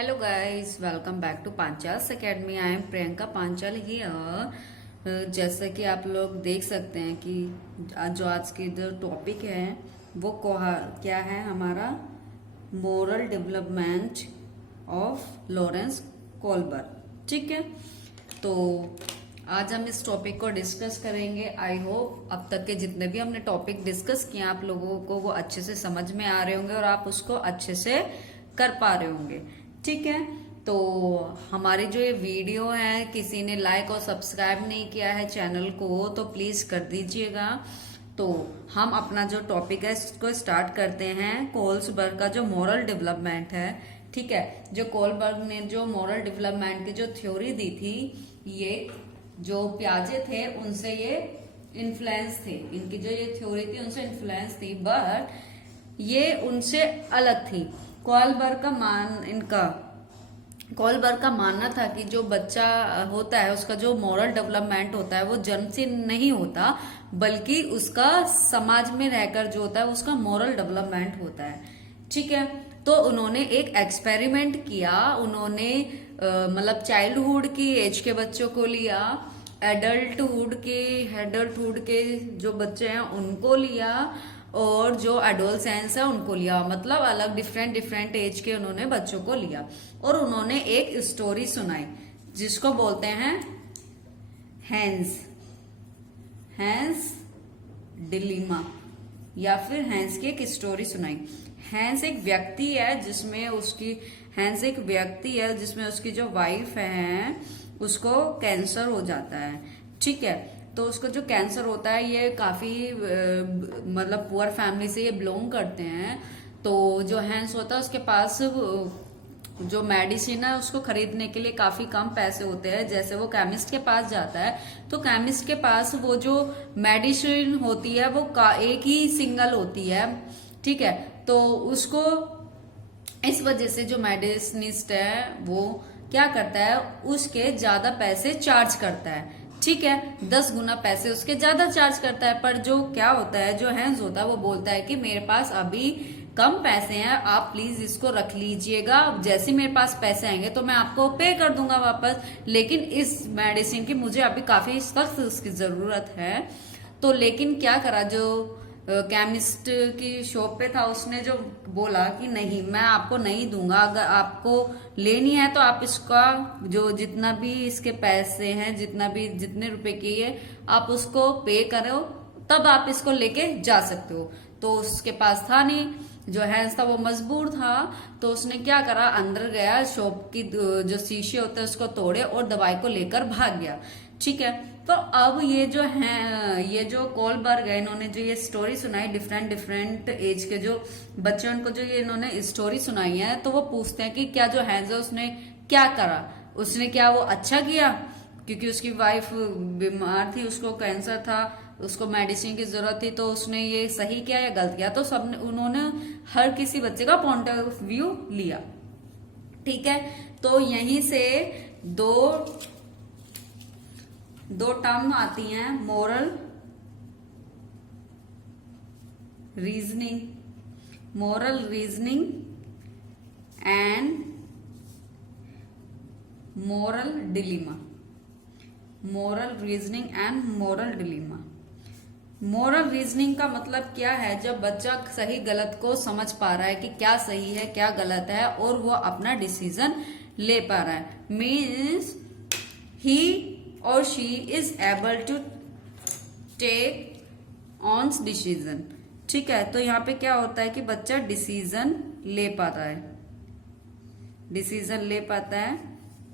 Hello guys, welcome back to Panchal academy. I am Priyanka Panchal here. जैसा कि आप लोग देख सकते हैं कि जो आज की जो टॉपिक है वो क्या है हमारा मोरल डेवलपमेंट ऑफ लॉरेंस कोलबर। ठीक है, तो आज हम इस टॉपिक को डिस्कस करेंगे। आई होप अब तक के जितने भी हमने टॉपिक डिस्कस किए आप लोगों को वो अच्छे से समझ में आ रहे होंगे और आप उसको अच्छे से कर पा रहे होंगे। ठीक है, तो हमारी जो ये वीडियो है किसी ने लाइक और सब्सक्राइब नहीं किया है चैनल को तो प्लीज कर दीजिएगा। तो हम अपना जो टॉपिक है इसको स्टार्ट करते हैं। कोल्सबर्ग का जो मॉरल डेवलपमेंट है, ठीक है, जो कोलबर्ग ने जो मॉरल डेवलपमेंट की जो थ्योरी दी थी, ये जो पियाजे थे उनसे ये इन्फ्लुएंस थे। इनकी जो ये थ्योरी थी उनसे इन्फ्लुएंस थी, बट ये उनसे अलग थी। कोलबर्ग का मानना था कि जो बच्चा होता है उसका जो मॉरल डेवलपमेंट होता है वो जन्म से नहीं होता, बल्कि उसका समाज में रहकर जो होता है उसका मॉरल डेवलपमेंट होता है। ठीक है, तो उन्होंने एक एक्सपेरिमेंट किया। उन्होंने मतलब चाइल्डहुड की एज के बच्चों को लिया, एडल्टहुड के जो बच्चे हैं उनको लिया, और जो एडोलसेंस है उनको लिया। मतलब अलग डिफरेंट डिफरेंट एज के उन्होंने बच्चों को लिया और उन्होंने एक स्टोरी सुनाई जिसको बोलते हैं हैंस हैंस डिलीमा, या फिर हैंस की एक स्टोरी सुनाई। हैंस एक व्यक्ति है जिसमें उसकी जो वाइफ है उसको कैंसर हो जाता है। ठीक है, तो उसको जो कैंसर होता है ये काफी मतलब पुअर फैमिली से ये बिलोंग करते हैं। तो जो हैंस होता है उसके पास जो मेडिसिन है उसको खरीदने के लिए काफी कम पैसे होते हैं। जैसे वो केमिस्ट के पास जाता है तो केमिस्ट के पास वो जो मेडिसिन होती है वो एक ही सिंगल होती है। ठीक है, तो उसको इस वजह से जो मेडिसिनिस्ट है वो क्या करता है, उसके ज्यादा पैसे चार्ज करता है। ठीक है, 10 गुना पैसे उसके ज्यादा चार्ज करता है। पर जो क्या होता है, जो हैंस होता है वो बोलता है कि मेरे पास अभी कम पैसे हैं, आप प्लीज इसको रख लीजिएगा, जैसे मेरे पास पैसे आएंगे तो मैं आपको पे कर दूंगा वापस, लेकिन इस मेडिसिन की मुझे अभी काफी सख्त उसकी जरूरत है। तो लेकिन क्या करा, जो केमिस्ट की शॉप पे था उसने जो बोला कि नहीं, मैं आपको नहीं दूंगा, अगर आपको लेनी है तो आप इसका जो जितना भी इसके पैसे हैं, जितने रुपए की है आप उसको पे करो, तब आप इसको लेके जा सकते हो। तो उसके पास था नहीं, जो हैंस था वो मजबूर था। तो उसने क्या करा, अंदर गया, शॉप की जो शीशे होते हैं उसको तोड़े और दवाई को लेकर भाग गया। ठीक है, तो अब ये जो है, ये जो कोलबर्ग है, इन्होंने जो ये स्टोरी सुनाई, डिफरेंट डिफरेंट एज के जो बच्चे उनको जो ये इन्होंने स्टोरी सुनाई है, तो वो पूछते हैं कि क्या जो हैंस है उसने क्या करा, उसने क्या वो अच्छा किया, क्योंकि उसकी वाइफ बीमार थी, उसको कैंसर था, उसको मेडिसिन की जरूरत थी, तो उसने ये सही किया या गलत किया। तो सबने उन्होंने हर किसी बच्चे का पॉइंट ऑफ व्यू लिया। ठीक है, तो यहीं से दो टर्म आती हैं, moral reasoning and moral dilemma. Moral reasoning का मतलब क्या है, जब बच्चा सही गलत को समझ पा रहा है कि क्या सही है क्या गलत है और वो अपना डिसीजन ले पा रहा है, मीन्स ही और she is able to take on decision. ठीक है, तो यहाँ पे क्या होता है कि बच्चा डिसीजन ले पाता है,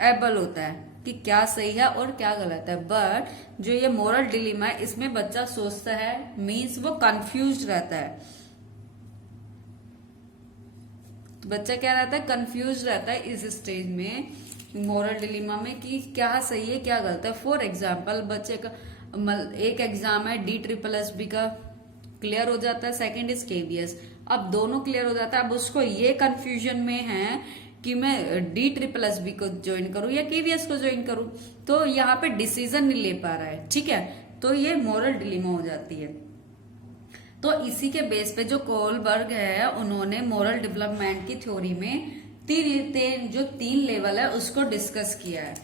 एबल होता है कि क्या सही है और क्या गलत है। बट जो ये मोरल डिलीमा है इसमें बच्चा सोचता है, मीन्स वो कंफ्यूज रहता है। बच्चा क्या रहता है, कंफ्यूज रहता है इस स्टेज में, मोरल डिलीमा में, कि क्या सही है क्या गलत है। फॉर एग्जाम्पल, बच्चे का एक एग्जाम है DSSB का, क्लियर हो जाता है, सेकंड इज KVS। अब दोनों क्लियर हो जाता है, अब उसको ये कंफ्यूजन में है कि मैं DSSB को ज्वाइन करूं या KVS को ज्वाइन करूं, तो यहाँ पे डिसीजन नहीं ले पा रहा है। ठीक है, तो ये मोरल डिलीमा हो जाती है। तो इसी के बेस पे जो कोलबर्ग है उन्होंने मोरल डेवलपमेंट की थ्योरी में जो 3 लेवल है उसको डिस्कस किया है,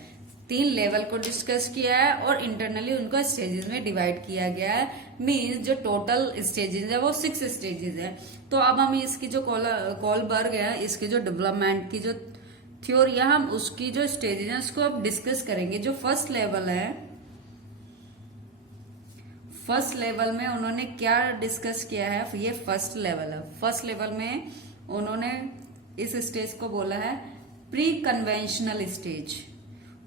3 लेवल को डिस्कस किया है और इंटरनली उनको स्टेजेस में डिवाइड किया गया है। मीन्स जो टोटल स्टेजेस है वो 6 स्टेजेस है। तो अब हम इसकी जो कोलबर्ग है, इसकी जो डेवलपमेंट की जो थ्योरी है, हम उसकी जो स्टेजेस है उसको अब डिस्कस करेंगे। जो फर्स्ट लेवल है, फर्स्ट लेवल में उन्होंने क्या डिस्कस किया है, ये फर्स्ट लेवल है। फर्स्ट लेवल में उन्होंने इस स्टेज को बोला है pre conventional stage.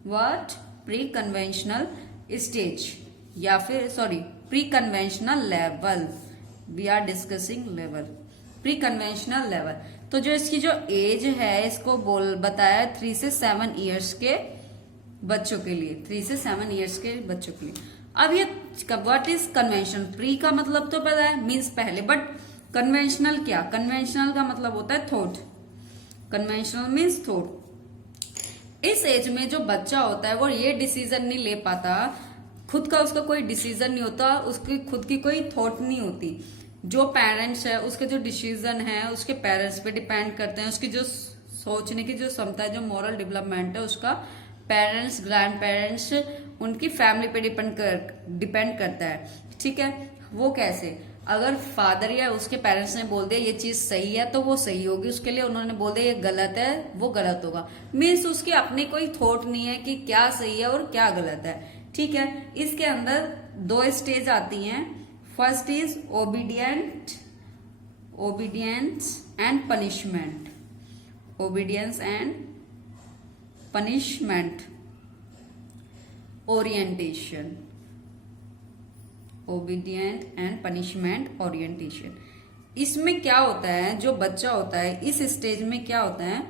What? Pre conventional stage, या फिर sorry pre conventional level. We are discussing level pre conventional level. तो जो इसकी जो एज है इसको बताया 3 से 7 ईयर्स के बच्चों के लिए, 3 से 7 ईयर्स के बच्चों के लिए। अब ये व्हाट इज कन्वेंशनल? प्री का मतलब तो पता है, मीन्स पहले, बट कन्वेंशनल क्या? कन्वेंशनल का मतलब होता है थॉट। Conventional means thought. इस एज में जो बच्चा होता है वो ये डिसीजन नहीं ले पाता, खुद का उसका कोई डिसीजन नहीं होता, उसकी खुद की कोई थॉट नहीं होती। जो पेरेंट्स है उसके जो डिसीजन है उसके पेरेंट्स पे डिपेंड करते हैं। उसकी जो सोचने की जो क्षमता है, जो मॉरल डेवलपमेंट है, उसका पेरेंट्स, ग्रैंड पेरेंट्स, उनकी फैमिली पे डिपेंड करता है। ठीक है, वो कैसे? अगर फादर या उसके पेरेंट्स ने बोल दिया ये चीज सही है तो वो सही होगी उसके लिए, उन्होंने बोल दिया ये गलत है वो गलत होगा। मीन्स उसकी अपनी कोई थॉट नहीं है कि क्या सही है और क्या गलत है। ठीक है, इसके अंदर 2 स्टेज आती हैं। First is obedience and punishment. Obedience and punishment orientation. Obedient and punishment orientation. इसमें क्या होता है, जो बच्चा होता है इस स्टेज में क्या होता है,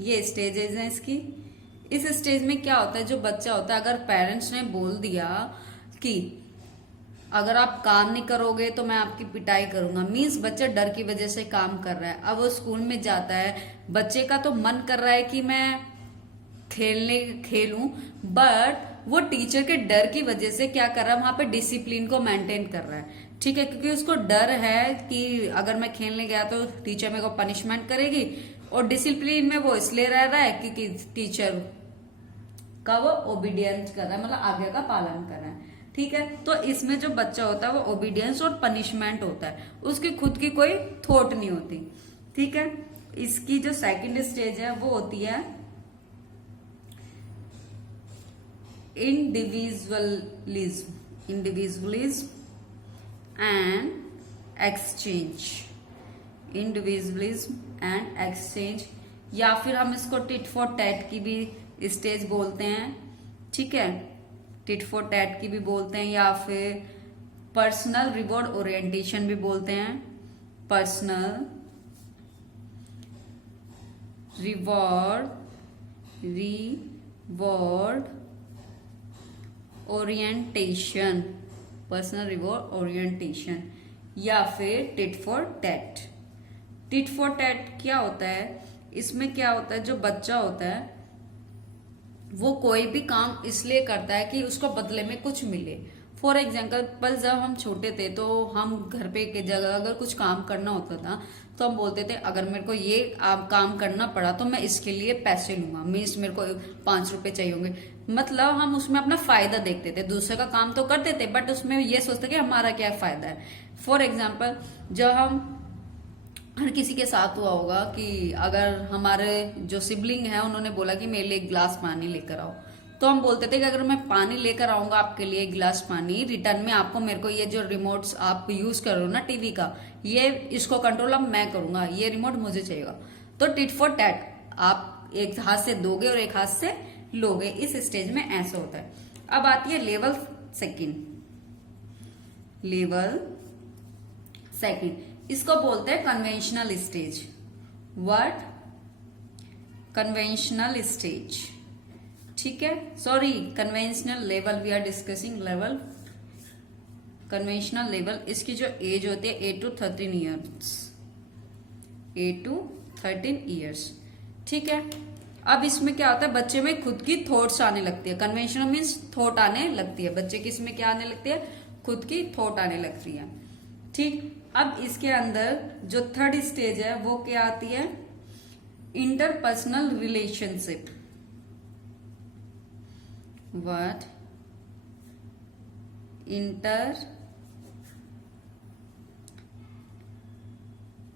ये स्टेजेस हैं इसकी। इस स्टेज में क्या होता है, जो बच्चा होता है, अगर पेरेंट्स ने बोल दिया कि अगर आप काम नहीं करोगे तो मैं आपकी पिटाई करूंगा, मीन्स बच्चा डर की वजह से काम कर रहा है। अब वो स्कूल में जाता है, बच्चे का तो मन कर रहा है कि मैं खेलूं, बट वो टीचर के डर की वजह से क्या कर रहा है, वहां पे डिसिप्लिन को मेंटेन कर रहा है। ठीक है, क्योंकि उसको डर है कि अगर मैं खेलने गया तो टीचर मेरे को पनिशमेंट करेगी, और डिसिप्लिन में वो इसलिए रह रहा है क्योंकि टीचर का वो ओबीडियंस कर रहा है, मतलब आज्ञा का पालन कर रहा है। ठीक है, तो इसमें जो बच्चा होता है वो ओबीडियंस और पनिशमेंट होता है, उसकी खुद की कोई थॉट नहीं होती। ठीक है, इसकी जो सेकंड स्टेज है वो होती है individualism and exchange। individualism and exchange, या फिर हम इसको टिट फॉर टैट की भी स्टेज बोलते हैं। ठीक है, टिट फॉर टैट की भी बोलते हैं, या फिर पर्सनल रिवॉर्ड ओरिएंटेशन भी बोलते हैं। Personal reward orientation, personal reward orientation, या फिर tit for tat. Tit for tat क्या होता है, इसमें क्या होता है, जो बच्चा होता है वो कोई भी काम इसलिए करता है कि उसको बदले में कुछ मिले। फॉर एग्जाम्पल, जब हम छोटे थे तो हम घर पे की जगह अगर कुछ काम करना होता था तो हम बोलते थे अगर मेरे को ये काम करना पड़ा तो मैं इसके लिए पैसे लूंगा, मीन्स मेरे को 5 रुपए चाहिए होंगे। मतलब हम उसमें अपना फायदा देखते थे, दूसरे का काम तो करते थे बट उसमें ये सोचते कि हमारा क्या फायदा है। फॉर एग्जाम्पल, जब हम हर किसी के साथ हुआ होगा कि अगर हमारे जो सिबलिंग है उन्होंने बोला कि मेरे लिए 1 गिलास पानी लेकर आओ, तो हम बोलते थे कि अगर मैं पानी लेकर आऊंगा आपके लिए 1 गिलास पानी, रिटर्न में आपको मेरे को ये जो रिमोट्स आप यूज कर रहे हो ना टीवी का, ये इसको कंट्रोल अब मैं करूंगा, ये रिमोट मुझे चाहिएगा। तो टिट फॉर टैट, आप एक हाथ से दोगे और एक हाथ से लोगे, इस स्टेज में ऐसा होता है। अब आती है लेवल सेकंड, इसको बोलते हैं conventional stage. What? Conventional stage. ठीक है, sorry, conventional level, we are discussing level. Conventional level, इसकी जो एज होती है 8 to 13 ईयर्स। 8 to 13 years. ठीक है, अब इसमें क्या होता है, बच्चे में खुद की थॉट्स आने लगती है। कन्वेंशनल मीन्स थॉट आने लगती है, बच्चे की इसमें क्या आने लगती है, खुद की थॉट आने लगती है। ठीक, अब इसके अंदर जो थर्ड स्टेज है वो क्या आती है, interpersonal relationship. What?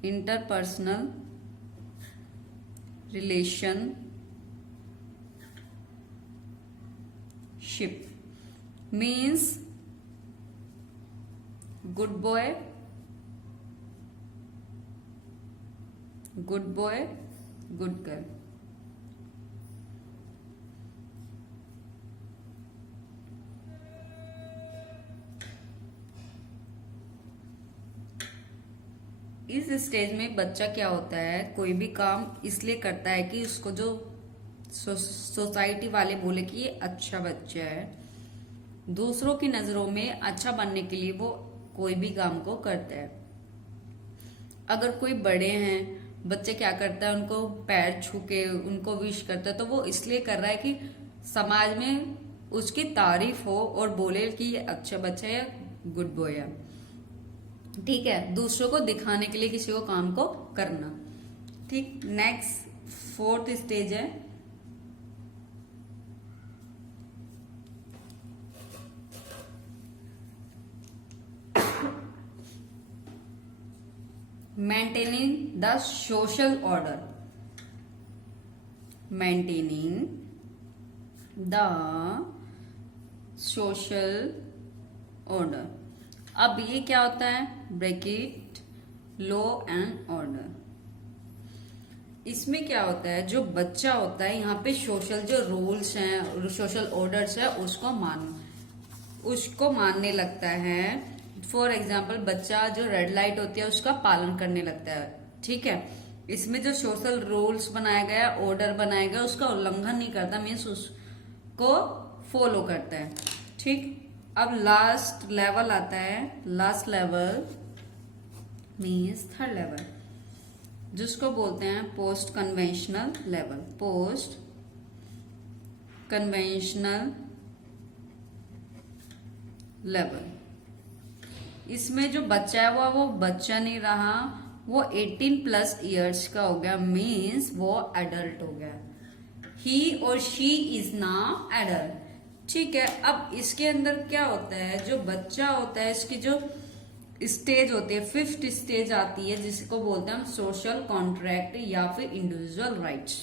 Interpersonal relationship means good boy, good girl. इस स्टेज में बच्चा क्या होता है, कोई भी काम इसलिए करता है कि उसको जो सोसाइटी वाले बोले कि ये अच्छा बच्चा है, दूसरों की नजरों में अच्छा बनने के लिए वो कोई भी काम को करता है। अगर कोई बड़े हैं, बच्चे क्या करता है, उनको पैर छू के उनको विश करता है, तो वो इसलिए कर रहा है कि समाज में उसकी तारीफ हो और बोले कि ये अच्छा बच्चा है, गुड बॉय है। ठीक है, दूसरों को दिखाने के लिए किसी को काम को करना। ठीक, नेक्स्ट 4th स्टेज है maintaining the social order. Maintaining the social order. अब ये क्या होता है, ब्रैकेट लॉ एंड ऑर्डर। इसमें क्या होता है, जो बच्चा होता है यहाँ पे सोशल जो रूल्स हैं, सोशल ऑर्डर्स है, उसको मानने लगता है। फॉर एग्जाम्पल, बच्चा जो रेड लाइट होती है उसका पालन करने लगता है। ठीक है, इसमें जो सोशल रूल्स बनाया गया, ऑर्डर बनाया गया, उसका उल्लंघन नहीं करता, मीन्स उसको फॉलो करता है। ठीक, अब लास्ट लेवल आता है, last level means 3rd level, जिसको बोलते हैं post conventional level. Post conventional level, इसमें जो बच्चा है वो बच्चा नहीं रहा, वो 18+ ईयर्स का हो गया, मीन्स वो एडल्ट हो गया। ही और शी इज नाउ एडल्ट। ठीक है, अब इसके अंदर क्या होता है, जो बच्चा होता है इसकी जो स्टेज होती है, 5th स्टेज आती है, जिसको बोलते हैं हम सोशल कॉन्ट्रैक्ट या फिर individual rights.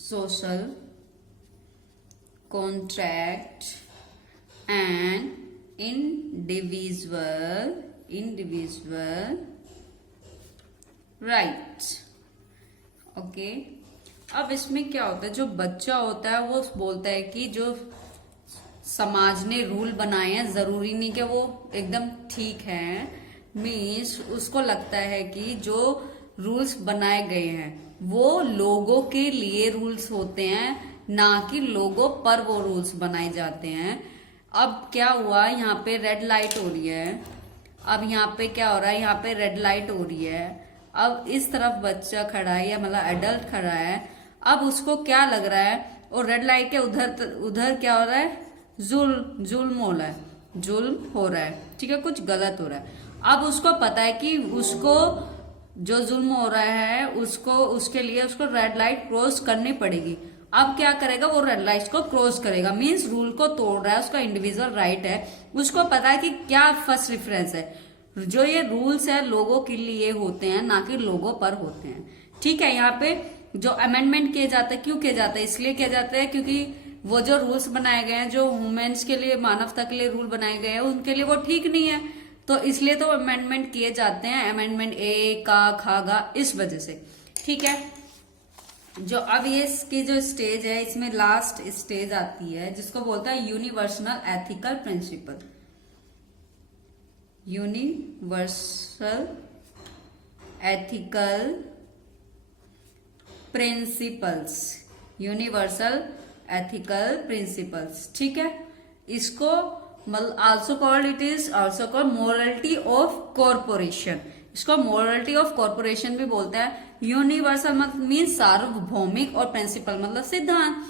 Social contract and individual rights. Okay, अब इसमें क्या होता है, जो बच्चा होता है वो बोलता है कि जो समाज ने रूल बनाए हैं जरूरी नहीं कि वो एकदम ठीक है, मीन्स उसको लगता है कि जो रूल्स बनाए गए हैं वो लोगों के लिए रूल्स होते हैं, ना कि लोगों पर वो रूल्स बनाए जाते हैं। अब क्या हुआ, यहाँ पे रेड लाइट हो रही है, अब यहाँ पे क्या हो रहा है, यहाँ पे रेड लाइट हो रही है। अब इस तरफ बच्चा खड़ा है या मतलब एडल्ट खड़ा है, अब उसको क्या लग रहा है, और रेड लाइट के उधर क्या हो रहा है, जुल्म हो रहा है, जुल्म हो रहा है। ठीक है, कुछ गलत हो रहा है। अब उसको पता है कि उसको जो जुल्म हो रहा है उसके लिए उसको रेड लाइट क्रॉस करनी पड़ेगी। अब क्या करेगा, वो रेड लाइट को क्रॉस करेगा, मीन्स रूल को तोड़ रहा है, उसका इंडिविजुअल राइट है। उसको पता है कि क्या फर्स्ट रेफरेंस है, जो ये रूल्स है लोगों के लिए होते हैं, ना कि लोगों पर होते हैं। ठीक है, यहाँ पे जो अमेंडमेंट किए जाते हैं, क्यों किए जाते हैं, इसलिए किया जाता है क्योंकि वो जो रूल्स बनाए गए हैं, जो वुमेन्स के लिए, मानवता के लिए रूल बनाए गए हैं, उनके लिए वो ठीक नहीं है, तो इसलिए तो अमेंडमेंट किए जाते हैं। अमेंडमेंट ए का खागा इस वजह से। ठीक है, जो अब ये इसकी जो स्टेज है, इसमें लास्ट स्टेज आती है जिसको बोलता है universal ethical principle. Universal ethical principles, universal ethical principles. ठीक है, इसको also called, it is also called morality of corporation. इसको मोरलिटी ऑफ कॉर्पोरेशन भी बोलते हैं। यूनिवर्सल मतलब मीन्स सार्वभौमिक, और प्रिंसिपल मतलब सिद्धांत।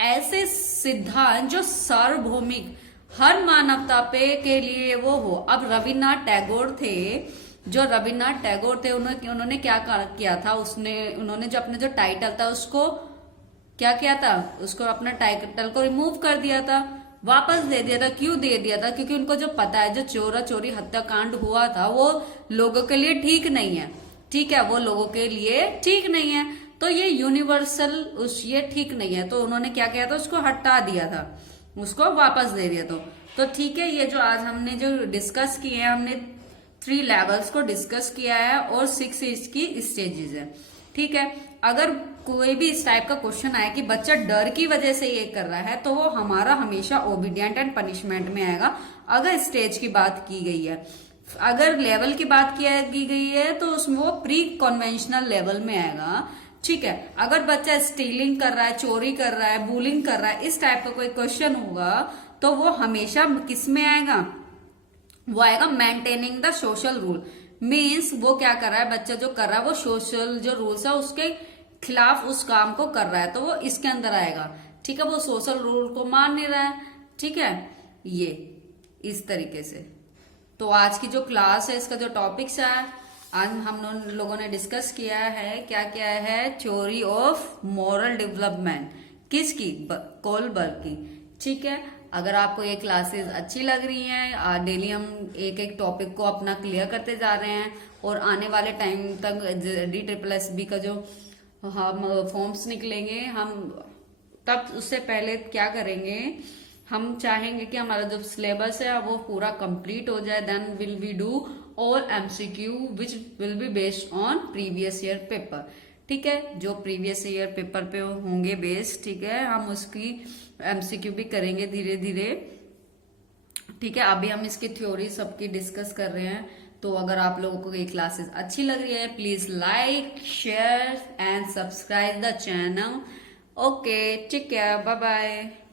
ऐसे सिद्धांत जो सार्वभौमिक, हर मानवता पे के लिए वो हो। अब रविन्द्रनाथ टैगोर थे, जो रविन्द्रनाथ टैगोर थे उन्होंने क्या किया था, उन्होंने जो अपने जो टाइटल था उसको क्या किया था, उसको अपना टाइटल को रिमूव कर दिया था, वापस दे दिया था। क्यों दे दिया था? क्योंकि उनको जो पता है जो चोरा चोरी हत्याकांड हुआ था वो लोगों के लिए ठीक नहीं है, ठीक है, वो लोगों के लिए ठीक नहीं है, तो ये यूनिवर्सल ये ठीक नहीं है, तो उन्होंने क्या किया था, उसको हटा दिया था, उसको वापस दे दिया। तो ठीक है, ये जो आज हमने जो डिस्कस किए हैं, हमने 3 लेवल्स को डिस्कस किया है और 6 इसकी स्टेजेस है, ठीक है। अगर कोई भी इस टाइप का क्वेश्चन आए कि बच्चा डर की वजह से ये कर रहा है, तो वो हमारा हमेशा ओबीडियंट एंड पनिशमेंट में आएगा, अगर स्टेज की बात की गई है। अगर लेवल की बात की गई है तो उसमें वो प्री कन्वेंशनल लेवल में आएगा, ठीक है। अगर बच्चा स्टीलिंग कर रहा है, चोरी कर रहा है, बुलिंग कर रहा है, इस टाइप का कोई क्वेश्चन होगा तो वो हमेशा किस में आएगा, वो आएगा maintaining the social rule. Means वो क्या कर रहा है, बच्चा जो कर रहा है वो सोशल जो रूल्स है उसके खिलाफ उस काम को कर रहा है, तो वो इसके अंदर आएगा, ठीक है। वो सोशल रूल को मान नहीं रहा है, ठीक है, ये इस तरीके से। तो आज की जो क्लास है, इसका जो टॉपिक्स है, आज हम लोगों ने डिस्कस किया है, क्या क्या है, थ्योरी ऑफ मॉरल डेवलपमेंट, किसकी, कोलबर्ग की, ठीक है। अगर आपको ये क्लासेस अच्छी लग रही हैं, डेली हम एक एक टॉपिक को अपना क्लियर करते जा रहे हैं, और आने वाले टाइम तक DSSB का जो हम फॉर्म्स निकलेंगे, हम तब उससे पहले क्या करेंगे, हम चाहेंगे कि हमारा जो सिलेबस है वो पूरा कंप्लीट हो जाए, then will we do all MCQ which will be based on previous year paper, ठीक है। जो प्रीवियस ईयर पेपर पे होंगे बेस्ड, ठीक है, हम उसकी MCQ भी करेंगे धीरे धीरे, ठीक है। अभी हम इसकी थ्योरी सबकी डिस्कस कर रहे हैं। तो अगर आप लोगों को ये क्लासेस अच्छी लग रही है, please like, share and subscribe the channel. Okay, ठीक है, बाय बाय।